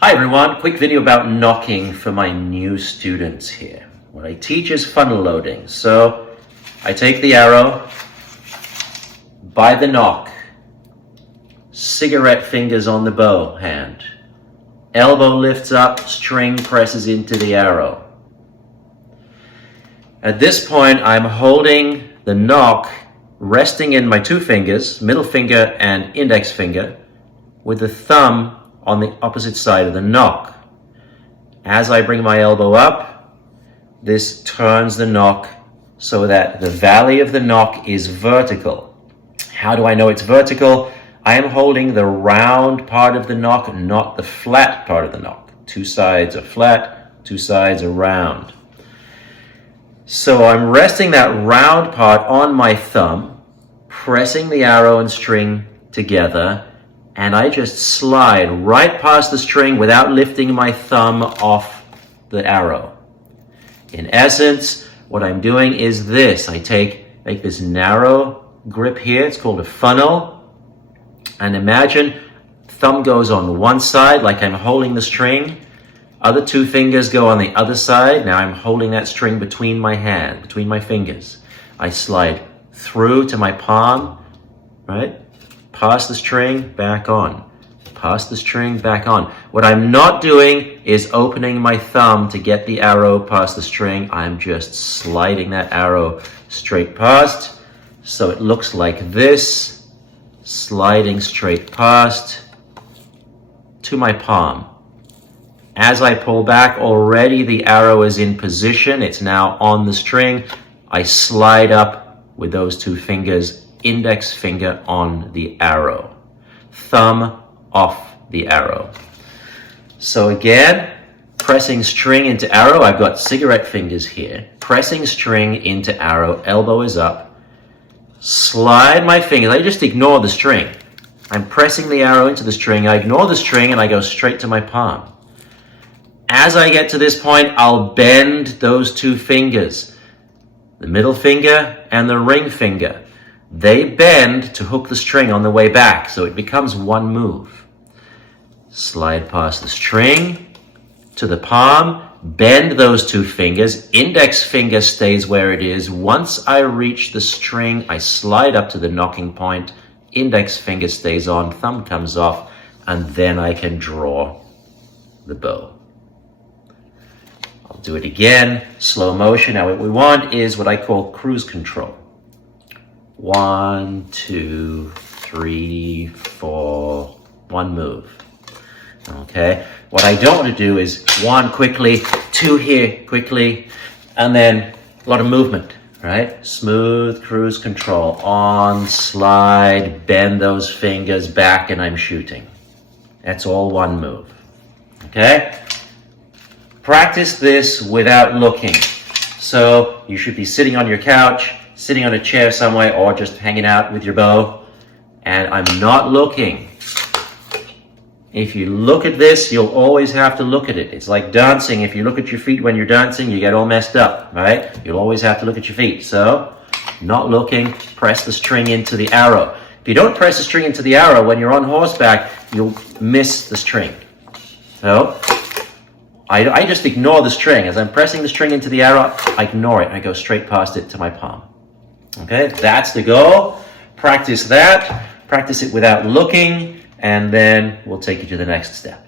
Hi everyone, quick video about nocking for my new students here. What I teach is funnel loading. So I take the arrow by the nock, cigarette fingers on the bow hand, elbow lifts up, string presses into the arrow. At this point, I'm holding the nock, resting in my two fingers, middle finger and index finger, with the thumb on the opposite side of the nock. As I bring my elbow up, this turns the nock so that the valley of the nock is vertical. How do I know it's vertical? I am holding the round part of the nock, not the flat part of the nock. Two sides are flat, two sides are round. So I'm resting that round part on my thumb, pressing the arrow and string together, and I just slide right past the string without lifting my thumb off the arrow. In essence, what I'm doing is this. I make this narrow grip here, it's called a funnel, and imagine thumb goes on one side like I'm holding the string, other two fingers go on the other side. Now I'm holding that string between my hand, between my fingers. I slide through to my palm, right? Pass the string, back on. Pass the string, back on. What I'm not doing is opening my thumb to get the arrow past the string. I'm just sliding that arrow straight past. So it looks like this, sliding straight past to my palm. As I pull back, already the arrow is in position. It's now on the string. I slide up with those two fingers, index finger on the arrow, thumb off the arrow. So again, pressing string into arrow, I've got cigarette fingers here, pressing string into arrow, elbow is up, slide my fingers, I just ignore the string. I'm pressing the arrow into the string, I ignore the string and I go straight to my palm. As I get to this point, I'll bend those two fingers, the middle finger and the ring finger. They bend to hook the string on the way back, so it becomes one move. Slide past the string to the palm, bend those two fingers, index finger stays where it is. Once I reach the string, I slide up to the nocking point, index finger stays on, thumb comes off, and then I can draw the bow. I'll do it again, slow motion. Now what we want is what I call cruise control. 1, 2, 3, 4, one move. Okay, what I don't want to do is 1 quickly, 2 here quickly, and then a lot of movement, right? Smooth cruise control, on, slide, bend those fingers back, and I'm shooting. That's all one move, okay? Practice this without looking. So you should be sitting on your couch, sitting on a chair somewhere, or just hanging out with your bow, and I'm not looking. If you look at this, you'll always have to look at it. It's like dancing. If you look at your feet when you're dancing, you get all messed up, right? You'll always have to look at your feet. So, not looking, press the string into the arrow. If you don't press the string into the arrow, when you're on horseback, you'll miss the string. So, I just ignore the string. As I'm pressing the string into the arrow, I ignore it. I go straight past it to my palm. Okay, that's the goal. Practice that. Practice it without looking, and then we'll take you to the next step.